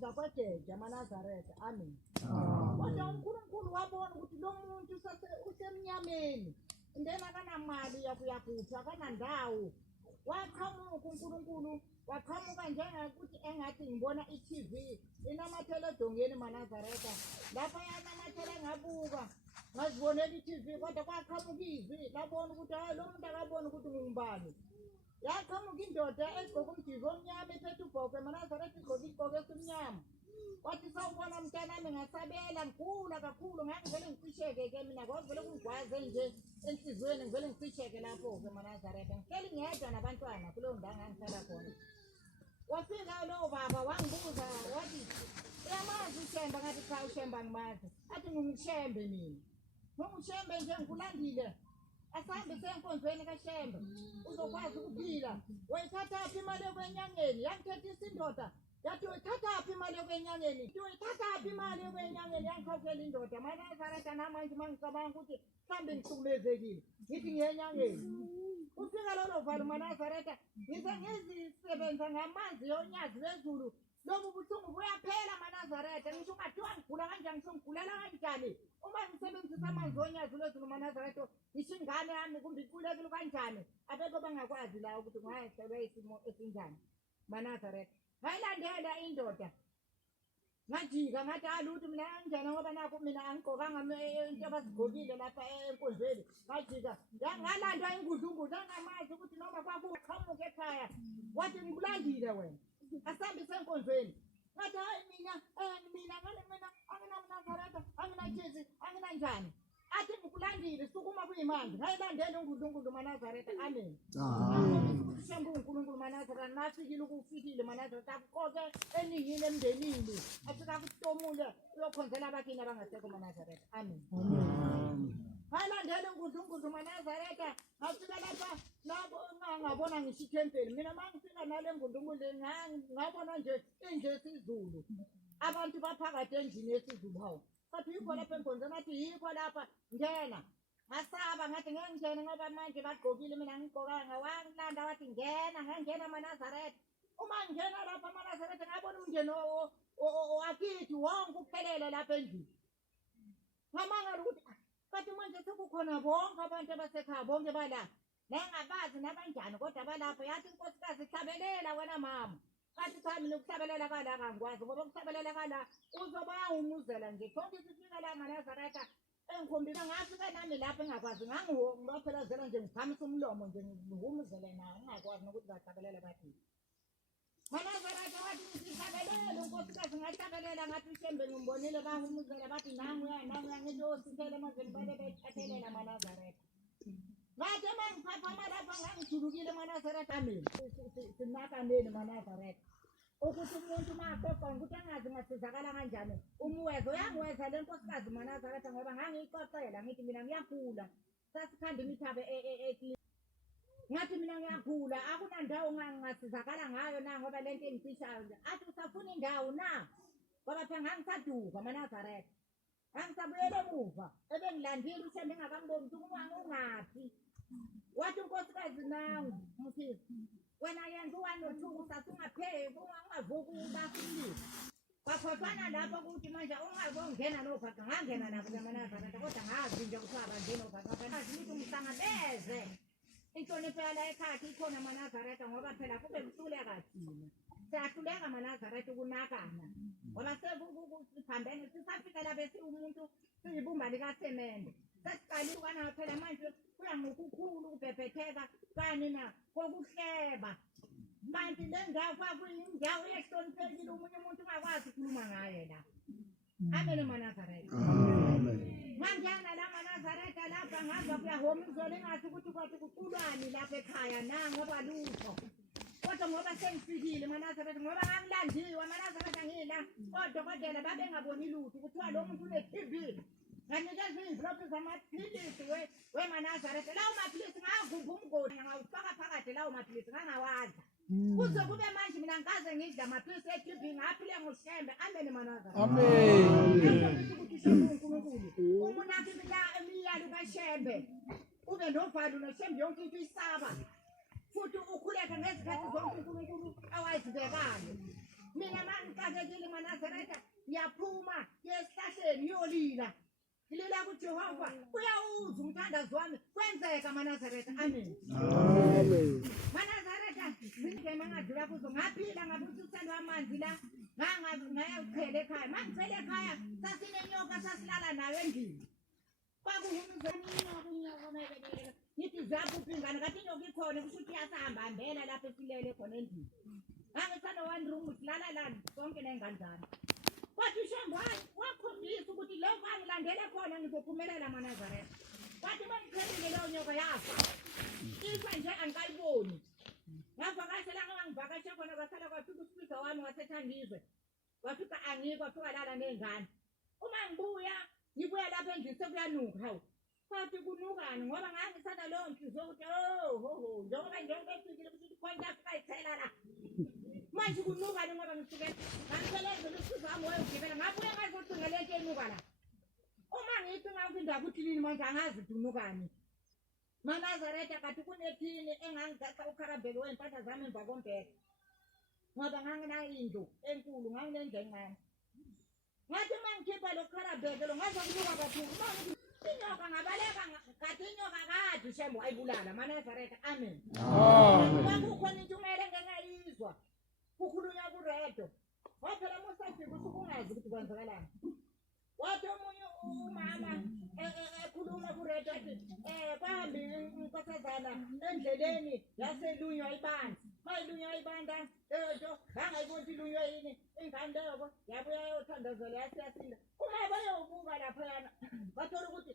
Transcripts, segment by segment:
ukuza kwaJeja amaNazaretha. Amen. Kodwa uNkulunkulu wabona ukuthi lo muntu usemnyameni, ndena akanamali yakuphi, akanandawo. Waqhamuka uNkulunkulu, waqhamuka njengokuthi engathi ngibona i-TV inamathele edongeni maNazaretha. Lapha yanamathele ngabuka, ngazibonela i-TV, kodwa kwaqhamuka izwi labona ukuthi hayi lo muntu akabona ukuthi ngingubani. Yaqhamuka indoda egqoke umjivo omnyama ephethe ubhokwe maNazaretha igqoke isigqoko esimnyama. Wathi sawubona mntanami ngasabela ngikhula kakhulu ngangivele ngicisheke-ke mina kwavele kungigwaze nje enhliziyweni ngivele ngicisheke lapho-ke maNazaretha ngihleli ngedwa nabantwana kuleyo ndawo ngangihlala khona. Wafika lowo baba wangibuza wathi uyamazi uShembe? Ngathi cha uShembe angimazi. Athi ngumShembe mina. NgumShembe nje ngikulandile. Asahambe senkonzweni kaShembe uzokwazi ukuphila. Wayithathaphi imali yokwenyangeni? Yangithethisa indoda yathi uyithathaphi imali yokwenyangeni? Uyithathaphi imali yokwenyangeni? Yangikhokhela indoda maNazaretha. Namanje mangicabanga ukuthi mhlawumbe ngihlukumezekile ngithi ngiyenyangeni. Ufika lolo valo maNazaretha ngize ngizisebenza ngamanzi yonyazi lwezulu. Lobu buhlungu buyaphela maNazaretha. Ngisho ungathiwa ngigula kanjani, ngisho ngigulela kanjani, uma ngisebenzisa amanzi onyazi lwezulu maNazaretha, ngisho ingane yami kumbe iqulekile kanjani, abekho bangakwazi la ukuthi ngayehlelwe isimo esinjani maNazaretha. Ngayilandela indoda ngajika ngathi alutho mina kanjani ngoba nakho mina angigqokanga into abazigqokile lapha enkonzweni. Ngajika ngalandwa ingudlungudu angamazi ukuthi noma kwakuqhamuka ekhaya. Wathi ngikulandile wena, asihambe senkonzweni. Ngathi hayi mina anginaMnazaretha, anginaJesu, anginanjani. Athi ngikulandile sukuma kuyimanje. Ngayilandela ingudlungudu maNazaretha. Amen. Shembe uNkulunkulu maNazaretha nafikile ukufikile maNazaretha akuqoke eningini emndenini afika kutomule uyokhonzela abakini abangasekho maNazaretha. Amen. Ngalandela ingudlungudu maNazaretha ngafika lapha labo ngabona ngisho ithempeli. Mina mangifika nale ngudlungudu ngabona nje inje isiZulu, abantu baphakathi endlini yesiZulu. Hawu bathi yikho lapha enkonzweni? Athi yikho lapha. Ngena ngasaba ngathi ngeke ngene ngoba manje bagqokile mina ngigqokanga. Wangilanda wathi ngena. Ngangena maNazaretha. Uma ngena lapha maNazaretha ngabona umndeni wakithi wonke uphelele lapha endlini. Ngamangala ukuthi kathi manje sekukhona bonke abantu abasekhaya bonke bala nengabazi nabanjani kodwa balapho. Yathi inkosikazi hlabelela wena mama. Kathi cha mina ukuhlabelela kala angikwazi ngoba ukuhlabelela kala uzoba unguzela nje. Konke sifika la maNazaretha engikhombisa ngafika nami lapho engakwazi ngangilophelezela nje ngiphamisa umlomo nje ngihumuzele nawo ngingakwazi nokuthi bahlabelela bathi maNazaretha. Wathi ngihlabelela unkosikazi ngahlabelela ngathi uShembe ngimbonile bahumuzela bathi nangu ngiyosithele emazweni bale bethathelela maNazaretha. Ngathi mangiphaphama lapha ngangijulukile maNazaretha. Amen. Sinakaneni maNazaretha ukuthi umuntu maqoqa ukuthi angazi ngasizakala kanjani. Umweza uyangiweza le nkosikazi maNazaretha ngoba ngangiyixoxela ngithi mina ngiyagula. Sasikhanda imithaba ngathi mina ngiyagula akunandawo ngasizakala ngayo na ngoba lento engifishayo. Athi usafuna indawo na ngoba phela ngangisaduka maNazaretha. Angisabuyele emuva ebengilandile uShembe engakamboni ukuthi ungaphi. Wathi unkosikazi nawe mfisi wena yenza 1 no 2 usasungapheki ungavuki ubafile. Kwakhothwana lapho ukuthi manje ungabongena nobhaka. Ngangena nabo maNazaretha kodwa ngazi nje ukuthi abangena nobhaka. Ngazi ukuthi umhlangabeze inhlonipho yala ekhaya ikhona maNazaretha ngoba phela kube kuhluleka thina. Siyahluleka maNazaretha ukunakana ngoba sekuphambene sisafika la bese umuntu siyibumba likasemende. Sesiqalile ukana phela manje kuya ngokukhulu ukubhebhetheka kanina kokuhleba. Kanti le ndawo kwakuyindawo ehloniphekile umunye umuntu ungakwazi ukukhuluma ngaye la. Amen maNazaretha. Ngangena la maNazaretha lapha ngazwa kuyahomuzela engathi ukuthi kwathi kuculwane lapha ekhaya na ngoba lutho. Kodwa ngoba sengifikile maNazaretha ngoba ngangilandiwe maNazaretha ngila odokotela babengaboni lutho kuthiwa lo muntu une-TB. Nganikeza izilophu zamaphilisi weMaNazaretha. Lawo maphilisi ngagubha umgodi ngawufaka phakathi lawo maphilisi ngangawadla. Kuze kube manje mina ngikaze ngidla amaphilisi e-TB ngaphile ngoShembe. Amen maNazaretha. Amen. Umuntu akhe imiyalo kaShembe ube novalo noShembe yonke into isaba futhi ukhuleka ngezikhathi zonke uNkulunkulu awayizibekile. Mina mangika ngixakekile Manazareta ngiyaphuma esihlahleni ngiyolila ngilila kuJehova uyawuza umthandazo wami kwenzeka Manazareta amen Manazareta ngingena ngadlula kuzo ngaphila ngabuthi usendo amanzi la ngayaphela ekhaya mangifela ekhaya sasinenyoka sasilala nayo endlini Ngithi zakuphi ingane kathi inyoka ikhona kusho ukuthi iyasahamba hambela lapho esilele khona endlini ngangithanda one room silala lana sonke nengane zami kwathi uShembe wakhombisa ukuthi lo vangilandele khona ngizophumelela Manazareta kwathi mangiphelile leyo nyoka yafa ifa nje angikayiboni ngavakashela ngangivakashe khona kwasala kwafika uSipho wami wasethandizwe wafika angikho wafika lala nengane uma ngibuya lapha endlini sekuyanuka hawu kwathi kunukani ngoba ngangisana leyo nhliziyo ukuthi njengoba ngifikile ukuthi khona afika ithela la manje kunukani ngoba ngifike ngangiphelezela uSipho wami wayegibela ngabuya ngazocinga lento enuka la uma ngithi ngakuphinda ukuthi lini manje angazi ukuthi unukani Manazareta kathi kunethini engangigasa ukharabheli wempahla zami emva kombhede ngoba nganginayo indlu enkulu nganginendlu encane ngathi mangikhipha lo kharabheli lo ngaze kunuka kakhulu inyoka ngabaleka kathi inyoka kade uShembe wayibulala Manazareta amen kwakukhona intshumayelo engengayizwa kukhulunywa kuredo waphela musafika usuke ungazi ukuthi kwenzakalani wathi omunye umama ekhuluma kuredo athi bahambe inkosazana endleleni yaselunywa ibanda mayilunywa ibanda leyo bangayibona ilunywa yini ingane leyo yabuya yothandazela yasiyasinda uma bayobuka laphayana bathola ukuthi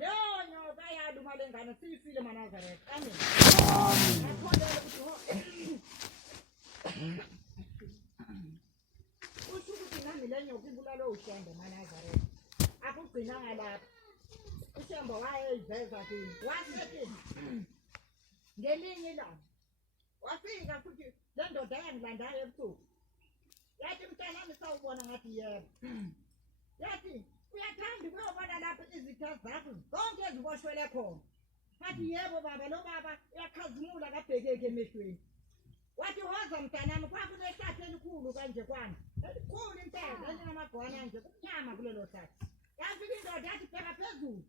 leyo nyoka yaluma lengane siyifile Manazareta amen akholelwa ukuthi usho ukuthi nami le nyoka ibulala uShembe Manazareta akugcinanga lapho uShembe wayeyiveza kini wasethi ngelinye ilanga wafika futhi le ndoda yangilandayo ebusuku yathi mntanami sawubona ngathi yebo yathi uyathanda ukuyobona lapho izitha zakho zonke eziboshwele khona ngathi yebo baba lo baba uyakhazimula kabhekeke emehlweni wathi hoza mntanami kwakunehlahla elikhulu kanje kwami elikhulu impela elinamagwana nje kumnyama kulelo hlahla yafika indoda yathi bheka phezulu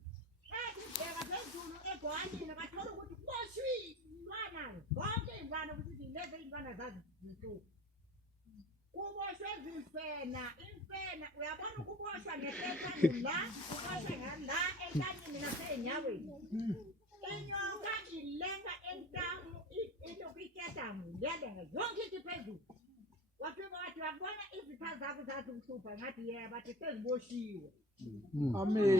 bheka phezulu egwanini bathola ukuthi kuboshwe iy'lwana zonke iy'lwana ukuthi lezi iy'lwana zazi zisuku kuboshwe zimfena imfena uyabona ukuboshwa ngesetshani la kuboshwe ngala entanyeni nasey'nyaweni inyoka ilenga entamu ilokhu iketamu iyalenga yonke ithi phezulu wafika wathi wakubona izitha zakho zathi ukuhlupha ngathi yebo bathi seziboshiwe amen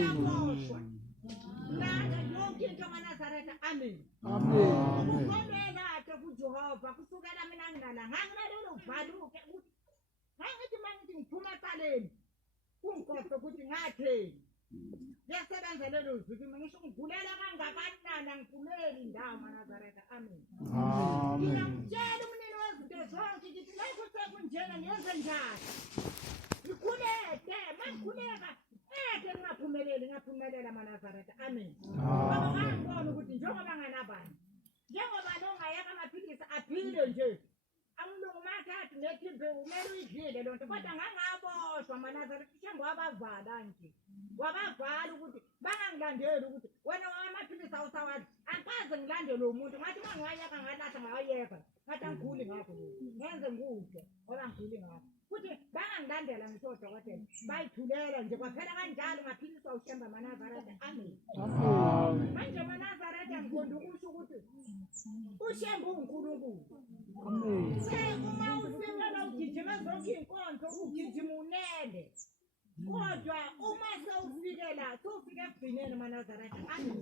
nada yonke into Manazareta amen ukukhonela ade kuJehova kusukela mina nginala nganginalelo valuke ngangithi mangithi ngiphuma eqaleni kungikhohlwe ukuthi ngatheni ngiyasebenza lelo zwi ngisho ngigulela kangakanani angiguleli indawo Manazareta amen ngiyamtshela umnini wezinto zonke ngithi lapho sekunjena ngiyenze njani ngikhuleke mangikhuleka ngaphumelela Manazareta amen ngoba ngangibona ukuthi njengoba nganabani njengoba longayeka amaphilisi aphile nje amlungu mathathu nethi umele uyidlile loo nto kodwa ngangaboshwa Manazareta uShembe wabavala nje wabavala ukuthi bangangilandeli ukuthi wena amaphilisi awusawadli angikaze ngilandele umuntu ngathi uma ngiwayeka ngalahla ngawayeka ngathi angiguli ngakho ngenze nguhle ngoba ngiguli ngakho futhi bangangilandela ngisho odokotela bayithulela nje kwaphela kanjalo ngaphiliswa uShembe Manazareta amen manje Manazareta ngiqonda ukusho ukuthi uShembe uNkulunkulu amen uma usimela ugijima zonke inkonzo ugijima unele kodwa uma sewufikela sewufike ekugcineni Manazareta amen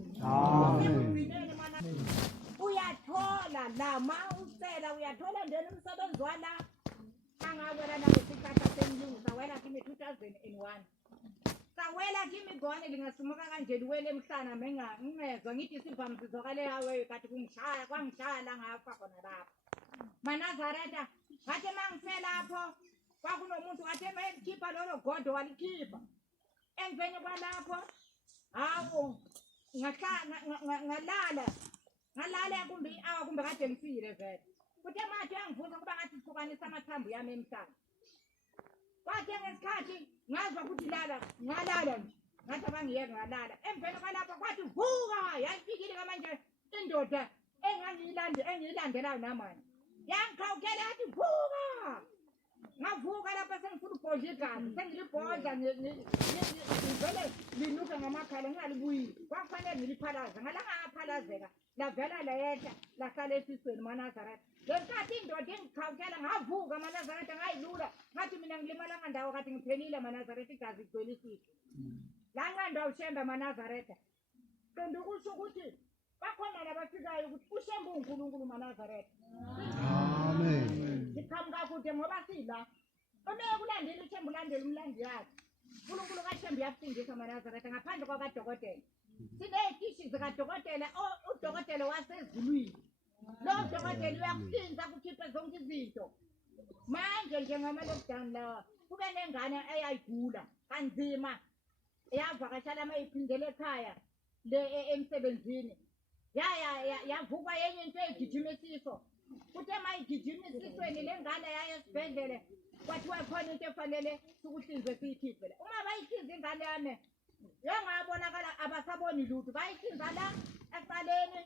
uyathola lama ucela uyathola ndeni umsebenzi wala angawela nawo sihlahla semlungu sawela kimi 2001 sawela kimi gone lingasumuka kanje liwele emhlana ngingezwa ngithi sivamsizokale yawe kathi kungishaya kwangishaya la ngafa khona lapha Manazareta ngathi mangifela lapho kwakunomuntu athe mayikhipha lolo godo walikhipha emveni kwalapho hawo ngalala kumbe i-hour kumbe kade ngifile vele kuthe manje angivuza kuba ngathi sihlukanisa amathambo yami emhlanje ngenkathi ngazwa ukuthi lala ngalala nje ngathi abangiyeke ngalala emveni kwalapho kwathi vuka yayifikile kamanje indoda engiyilandelayo namanje yangikhawukela yathi vuka ngavuka lapha sengifuna ubhodla igazi sengilibhodla ngivele linuke ngamakhala ngingalibuyile kwakufanele ngiliphalaza ngalangaphalazeka lavela layehla lahlala esisweni maNazaretha lenkathi indoda engikhawukela ngavuka maNazaretha ngayilula ngathi mina ngilimalanga ndawo kade ngiphelile maNazaretha igazi ligcwelisile lanqanda ushembe maNazaretha kanti kusho ukuthi bakhona labafikayo ukuthi ushembe uNkulunkulu maNazaretha amen siqhamuka kude ngoba sila kumele kulandele ushembe ulandele umlandi yakhe uNkulunkulu kaShembe uyafundisa maNazaretha ngaphandle kwakadokotela siney'tishi zikadokotela udokotela wasezulwini lowo dokotela uyakuhlinza kukhiphe zonke izinto manje njengamalockdown lawa kube nengane eyayigula kanzima yavakashala uma iphindele ekhaya emsebenzini yavukwa yenye into ey'gijimisiso kuthe uma igijimisisweni le ngane yayo esibhedlele kwathiwa khona into efanele ukuhlinzwe siyikhiphele uma bayihlinza ingane yami yangabonakala abasaboni lutho bayihlinza la ecaleni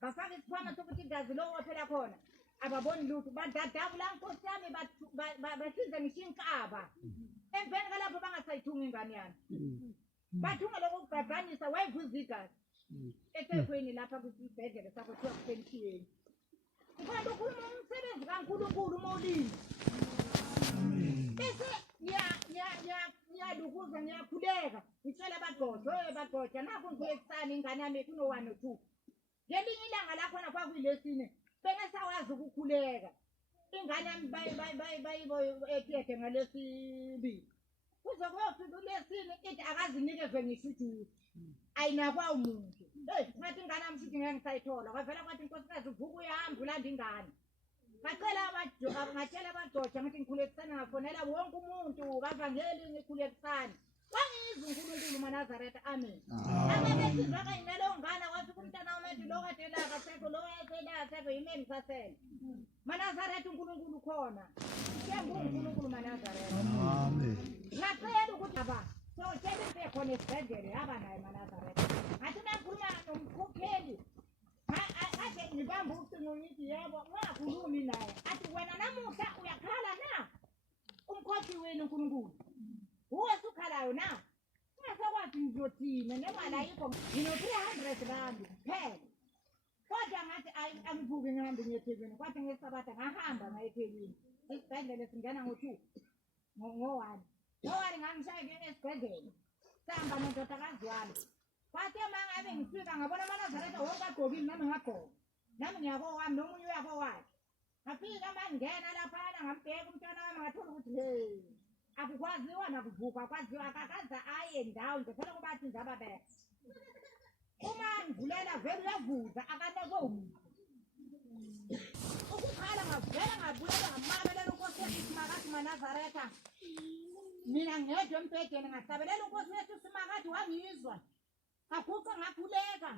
bafaka isikhwama sokuthi igazi lowo phela khona ababoni lutho badadabula nkosi yami bahlinze ngisho inkaba emveni kalapho bangasayithunga ingane yami bathunga lokho kugaganisa wayivuza igazi eThekwini lapha kwisibhedlele sakho kuthiwa kusenishiyeni ukhanda ukhuluma umsebenzi kaNkulunkulu umolini bese ngiyalukuza ngiyakhuleka ngitshela abagqoja bagqoja nakho ngiyekusana ingane yami kuno 1 or 2 ngelinye ilanga lakhona kwakuyilesine bengasawazi ukukhuleka ingane yami bayiboyo ethethe ngalesibili kuze kuyofika ulesine ithi akazinikeze ngisho ujusi ayinakwa umuntu ngathi ingane yami sithi ngeke ngisayithola kwavela kwathi inkosikazi uvuka uyahamba ulanda ingane ngatshela abagqoja ngathi ngikhulekisana ngafonela wonke umuntu kavangeli ngikhulekisana wangizwa uNkulunkulu maNazaretha amen akabesizwa kayinaleyo ngane wathi kumntana wami lo kade la kasekho lo yaselasekho yimeni sasela maNazaretha uNkulunkulu khona siyembu uNkulunkulu maNazaretha amen ngacela ukuthi aba sotshela into khona esibhedlele yaba naye maNazaretha ngathi nakhuluma nomkhokheli ade ngibamba ucingo ngithi yebo ungakhulumi naye athi wena namuhla uyakhala na umkhothi wenu uNkulunkulu usukhalayo na ungasakwazi ngizothina nemali ayikho ngino 300 rand kuphela kodwa ngathi angivuke ngihambe ngeThekwini kwathi ngesabatha ngahamba ngayeThekwini isibhedlele singena ngo2 ngo1 ngangishayeke esibhedlele sihamba nododakazi wami kwathi mangabe ngifika ngabona maNazaretha wonke agqokile nami ngagqoka nami ngiyakowami nomunye uyakowakhe ngafika mangena laphana ngambheka umntwana wami ngathola ukuthi hey akukwaziwa nakuvuka kwaziwa akakaza aye ndawo nje phela kubathi njaba be uma ngivulela vele uyavuza akaneke umuntu ukukhala ngavela ngabulela ngamabelela uNkosi yethu Simakathi maNazaretha mina ngedwa embhedeni ngahlabelela uNkosi yethu Simakathi wangizwa ngaguqa ngakhuleka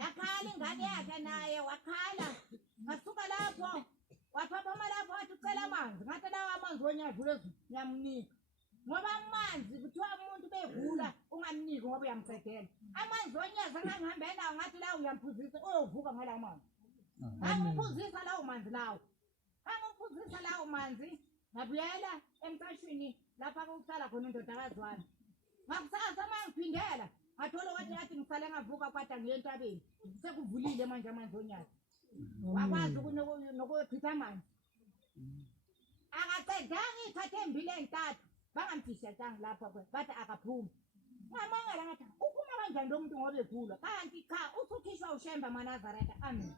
yakhala ingane yakhe naye wakhala ngasuka lapho waphapha lapho wathi ucela amanzi ngathi lawa amanzi wonyadlule ngiyamnika ngoba amanzi kuthiwa umuntu begula ungamniki ngoba uyamcedela amanzi onyaza ngangihambe nawo ngathi lawo uyamphuzisa ovuka ngalawo manzi angiphuzisa lawo manzi ngabuyela emqashweni lapha kuhlala khona indodakazi wami ngakusasa mangiphindela ngathola wathi ngisale ngavuka kwada ngiyentabeni sekuvulile manje amanzi onyaza wakwazi nokuchitha amanzi akaqedanga ithathe embili entathu bangamthishatanga lapha bathi akaphumi ngamangala ngathi uphuma kanjani lo muntu ngoba egula kanti cha usukhishwa uShembe maNazaretha amen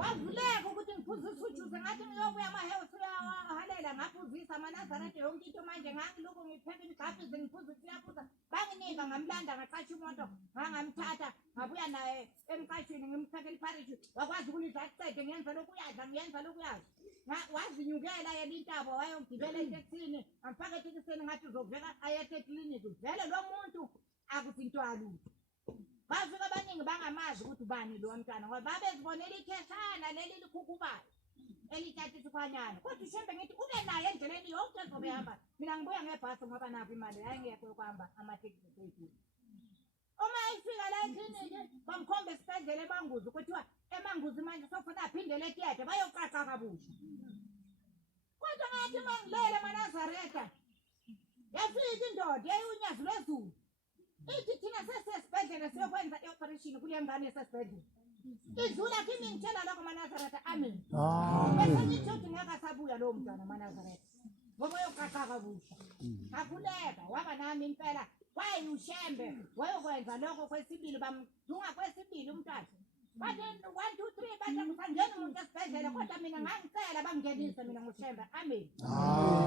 wavuleka ukuthi ngiphuzise ujuice ngathi ngiyobuya amahealth uyahalela ngaphuzisa maNazaretha yonke into manje ngangilokhu ngipheka imigabhi ngiphuzisa uyaphuza banginika ngamlanda ngaqasha imoto ngangamthatha ngabuya naye emqashweni ngimphekela ipharishi wakwazi ukunidla aqede ngenza lokhu uyazi wazinyukela yena intaba wayongibela etekisini amfaka etekisini ngathi uzovela ayethe ekliniki vele lo muntu akuthintwalo bafika abaningi bangamazi ukuthi ubani lo mntwana ngoba babezibonela ikheshana leli likhukubayo elithatha isikhwanyana kodwa ushembe ngithi ube naye endleleni yonke ezobe ehamba mina ngibuya ngebhasi ngoba napho imali yayingekho yokuhamba amatekisi ethu uma efika la ekliniki bamkhomba esibhedlela eManguzi kuthiwa eManguzi manje sofuna aphindele etiyethe bayoqaqa kabusha kodwa ngathi mangilele eManazareta yafika indoda yayunyazi lwezulu ithi thina sesesibhedlela siyokwenza i-operation kule ngane esesibhedlela idlula kimi ngitshela lokho Manazareta amen bese ngithi uthi ngakasabuya lowo mntwana Manazareta ngoba uyoqaqa kabusha akhuleka waba nami impela wayi ushembe wayokwenza lokho kwesibili bamdunga kwesibili umntwana bathi 1 2 3 bathi kusangena umuntu esibhedlela kodwa mina ngangicela bangenise mina ngoshembe amen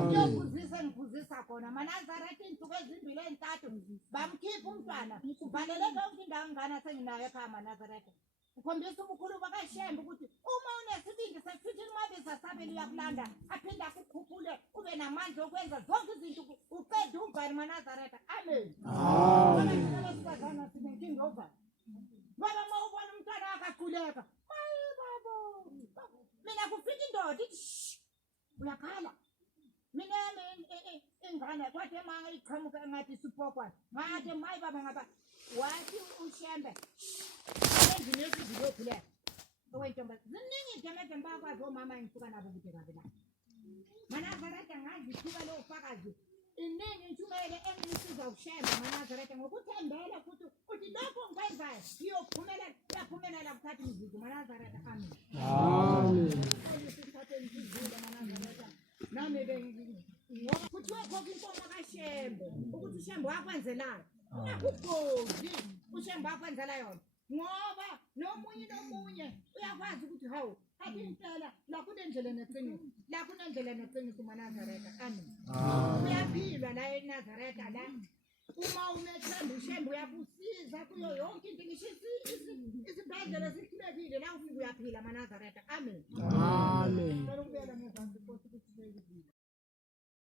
ngiphuzisa khona Manazareta insuku ezimbili entathu bamkhipha umntwana uvalele konke indawo ngana senginayo ekhaya Manazareta ukhombisa ubukhulu bakashembe ukuthi uma unesibindi sesithi imabisa sabeli uyakulanda aphinda akukhuphule ube namandla okwenza zonke izinto uqede umbhali Manazareta amen abesifazana sinenkinga ovalo ngoba uma ubona umntwana akaquleka mayi babo mina kufika indoda ithi uyakhala mina ingane kwathi ema iqhamuka engathi isipokwana ngathi mayi baba ngaba wathi ushembe endlini yesizilo khuleka owentomba ziningi igemede mbakwazi omama ngisuka nabo kude kabi la Manazareta ngazi ithuba lofakazi iningi intshumayelo engisiza ukushemba Manazareta ngokuthembela futhi uthi lokho ngikwenzayo uyaphumelela kuthatha imizuzu Manazareta amen Manazareta nami ngoba kuthiwa khokha inkomo kashembe ukuthi ushembe wakwenzelayo ungakugodi ushembe wakwenzela yona ngoba nomunye uyakwazi ukuthi hawu athi impela la kunendlela neqiniso Manazareta amen uyaphilwa la eNazareta la uma unethemba ushembe uyakusiza kuyo yonke into ngisho isibhedlela sihlulekile la ufika uyaphila Manazareta amen